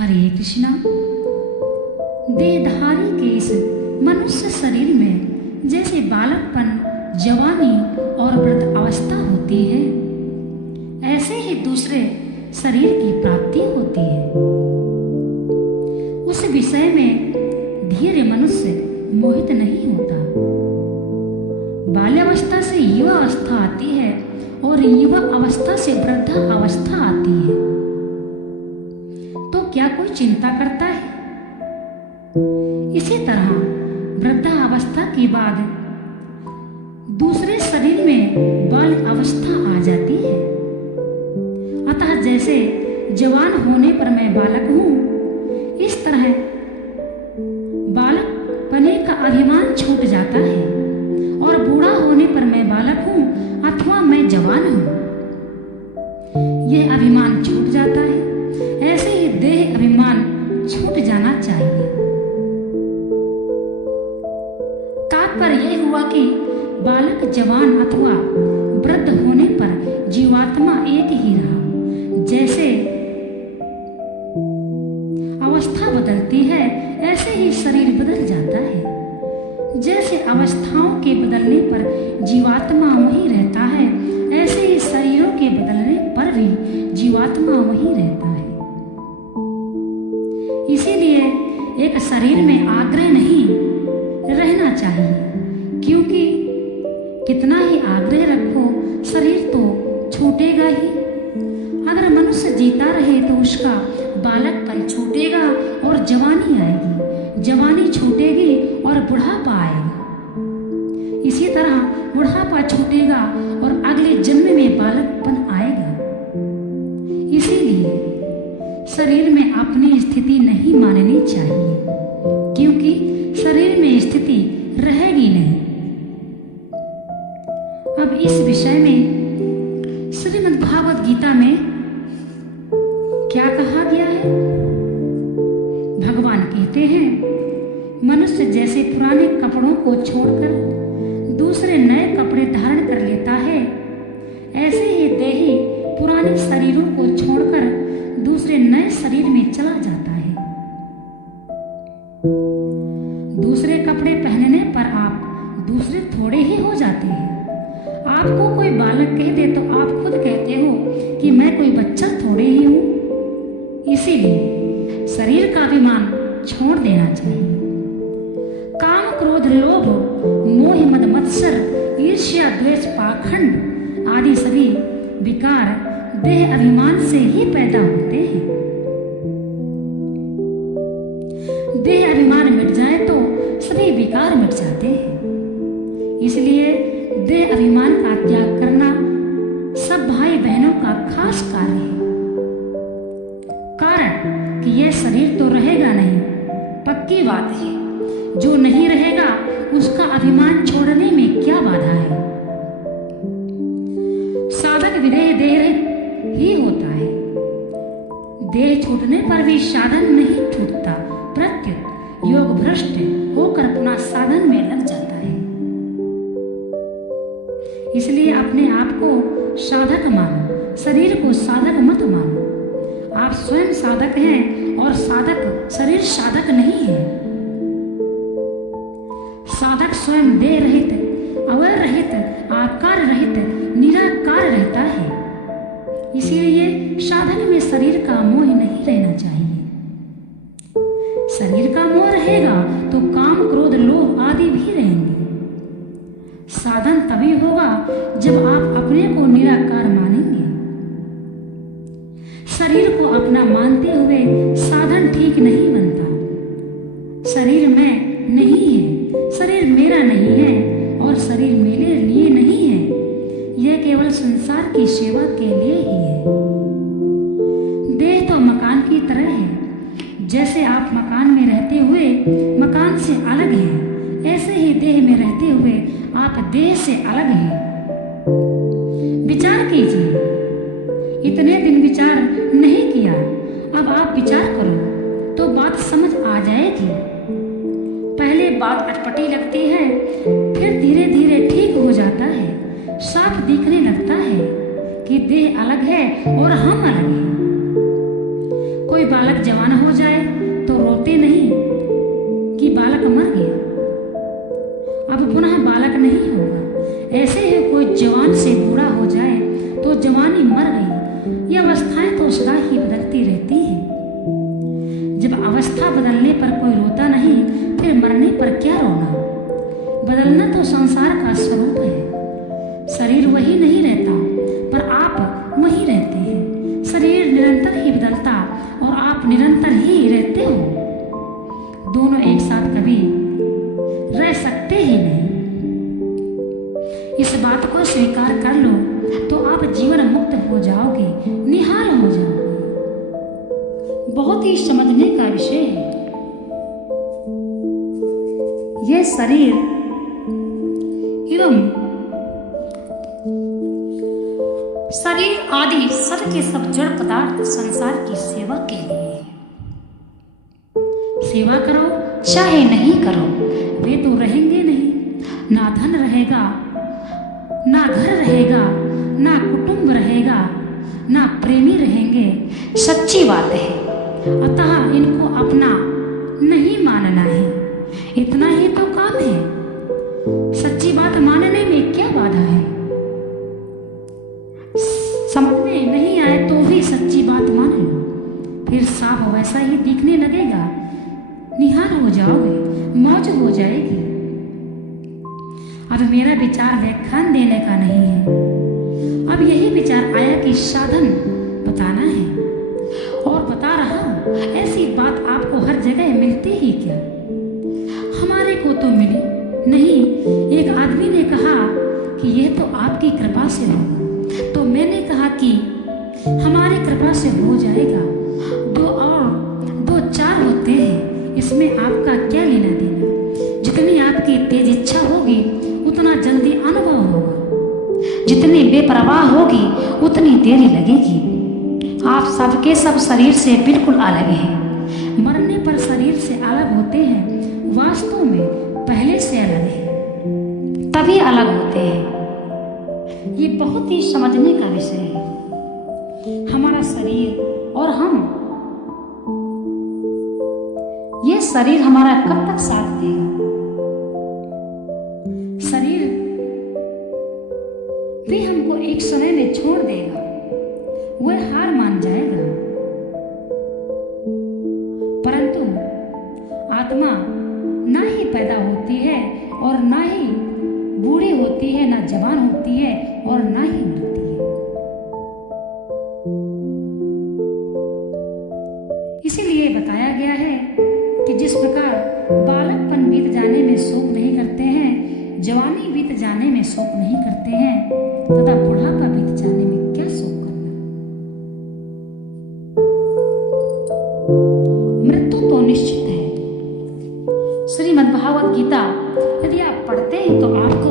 हरे कृष्णा। देहधारी के इस मनुष्य शरीर में जैसे बालकपन, जवानी और वृद्ध अवस्था होती है, ऐसे ही दूसरे शरीर की प्राप्ति होती है। उस विषय में धीरे मनुष्य मोहित नहीं होता। बाल्यावस्था से युवा अवस्था आती है और युवा अवस्था से वृद्धा अवस्था आती है। तो क्या कोई चिंता करता है? इसी तरह वृद्धा अवस्था के बाद दूसरे शरीर में बाल अवस्था आ जाती है। अतः जैसे जवान होने पर मैं बालक हूं, इस तरह बालक पने का अभिमान छूट जाता है और बूढ़ा होने पर मैं बालक हूं अथवा मैं जवान हूं, यह अभिमान छूट जाता है। ऐसे ही देह अभिमान छूट जाना चाहिए। तात्पर्य यह हुआ कि बालक, जवान अथवा वृद्ध होने पर जीवात्मा एक ही रहा। जैसे अवस्था बदलती है, ऐसे ही शरीर बदल जाता है। जैसे अवस्थाओं के बदलने पर जीवात्मा वही रहता है, ऐसे ही शरीरों के बदलने पर भी जीवात्मा वही रहता है। इसीलिए एक शरीर में आग्रह नहीं रहना चाहिए, क्योंकि कितना ही आग्रह रखो, शरीर तो छूटेगा ही। अगर मनुष्य जीता रहे तो उसका बालकपन छूटेगा और जवानी आएगी, जवानी छूटेगी और बुढ़ापा आएगा। इसी तरह बुढ़ापा छूटेगा और अगले जन्म में बालकपन आएगा। इसीलिए शरीर में अपनी स्थिति नहीं माननी चाहिए, क्योंकि शरीर में स्थिति रहेगी नहीं। अब इस विषय में श्रीमद् भागवत गीता में क्या कहा गया है? भगवान कहते हैं, मनुष्य जैसे पुराने कपड़ों को छोड़कर दूसरे नए कपड़े धारण कर लेता है, ऐसे ही देही पुराने शरीरों को छोड़कर दूसरे नए शरीर में चला जाता है। दूसरे कपड़े पहनने पर आप दूसरे थोड़े ही हो जाते हैं। आपको कोई बालक कह दे तो आप खुद कहते हो कि मैं कोई बच्चा थोड़े ही हूं। इसीलिए शरीर का अभिमान छोड़ देना चाहिए। काम, क्रोध, लोभ, मोह, मद, मत्सर, ईर्ष्या, द्वेष, पाखंड आदि सभी विकार देह अभिमान से ही पैदा होते हैं। देह अभिमान मिट जाए तो सभी विकार मिट जाते हैं। इसलिए देह अभिमान का त्याग करना सब भाई बहनों का खास कार्य है। कारण कि यह शरीर तो रहेगा नहीं, पक्की बात है। जो नहीं रहेगा उसका अभिमान छोड़ने में क्या बाधा है? साधक विदेह देह ही होता है। देह छूटने पर भी साधन नहीं छूटता, प्रत्युत योग भ्रष्ट होकर अपना साधन में लग जाता है। इसलिए अपने आप को साधक मानो, शरीर को साधक मत मानो। आप स्वयं साधक हैं और साधक शरीर साधक नहीं है। साधक स्वयं देह रहित, अवय रहित, आकार रहित, निराकार रहता है। इसीलिए साधन में शरीर का मोह नहीं रहना चाहिए। शरीर का मोह रहेगा तो काम, क्रोध, लोभ आदि भी रहेंगे। साधन तभी होगा जब आप अपने को निराकार मानेंगे। शरीर को अपना मानते हुए साधन ठीक नहीं बनता। शरीर मैं नहीं है, शरीर मेरा नहीं है और शरीर मेरे लिए नहीं है। यह केवल संसार की सेवा के लिए ही है। देह तो मकान की तरह है। जैसे आप मकान में रहते हुए मकान से अलग हैं, ऐसे ही देह में रहते हुए आप देह से अलग हैं। विचार कीजिए। इतने दिन विचार नहीं किया, अब आप विचार करो तो बात समझ आ जाएगी। पहले बात अटपटी लगती है, फिर धीरे धीरे ठीक हो जाता है। साफ दिखने लगता है कि देह अलग है और हम अलग हैं। कोई बालक जवान हो जाए तो रोते नहीं कि बालक मर गया, अब पुनः बालक नहीं होगा। ऐसे ही कोई जवान से बूढ़ा हो जाए तो जवानी मर गई। ये अवस्थाएं तो सदा ही बदलती रहती हैं। जब अवस्था बदलने पर कोई रोता नहीं, फिर मरने पर क्या रोना। बदलना तो संसार का स्वरूप है। शरीर वही नहीं रहता, पर आप वही रहते हैं। शरीर निरंतर ही बदलता और आप निरंतर ही रहते हो। दोनों एक साथ कभी रह सकते ही नहीं। इस बात को स्वीकार कर लो तो आप जीवन मुक्त हो जाओगे, निहाल हो जाओगे। बहुत ही समझने का विषय है। यह शरीर एवं शरीर आदि सब के सब जड़ पदार्थ संसार की सेवा के लिए है। सेवा करो चाहे नहीं करो, वे तो रहेंगे नहीं। ना धन रहेगा, ना घर रहेगा, ना कुटुंब रहेगा, ना प्रेमी रहेंगे। सच्ची बात है। अतः इनको अपना नहीं मानना है। इतना ही तो काम है। सच्ची बात मानने में क्या बाधा है। समझ में नहीं आए तो भी सच्ची बात मान लो, फिर साफ वैसा ही दिखने लगेगा। निहाल हो जाओगे, मौज हो जाएगी। अब मेरा विचार व्याख्यान देने का नहीं है। अब यही विचार आया कि साधन बताना है और बता रहा हूं। ऐसी बात आपको हर जगह मिलती ही क्या। हमारे को तो मिली नहीं। एक आदमी ने कहा कि यह तो आपकी कृपा से होगा, तो मैंने कहा कि हमारी कृपा से हो जाएगा। दो और दो चार होते हैं, इसमें आपका क्या लेना देना। जितनी आपकी तेज इच्छा होगी उतना जल्दी अनुभव होगा। जितनी बेपरवाह होगी उतनी देरी लगेगी। आप सबके सब शरीर से बिल्कुल अलग हैं। मरने पर शरीर से अलग होते हैं, वास्तव में पहले से अलग है, तभी अलग होते हैं। ये बहुत ही समझने का विषय है। हमारा शरीर और हम, ये शरीर हमारा कब तक साथ देगा। शरीर भी हमको एक समय में छोड़ देगा, वह हार मान जाएगा। परंतु आत्मा ना ही पैदा होती है और ना ही बूढ़ी होती है, ना जवान होती है और ना ही मरती है। इसीलिए बताया गया है कि जिस प्रकार बालकपन बीत जाने में शोक नहीं करते हैं, जवानी बीत जाने में शोक नहीं करते हैं, तथा बुढ़ापा बीत जाने में क्या शोक करना। मृत्यु तो निश्चित है। श्रीमद् भागवत गीता यदि आप पढ़ते हैं तो आपको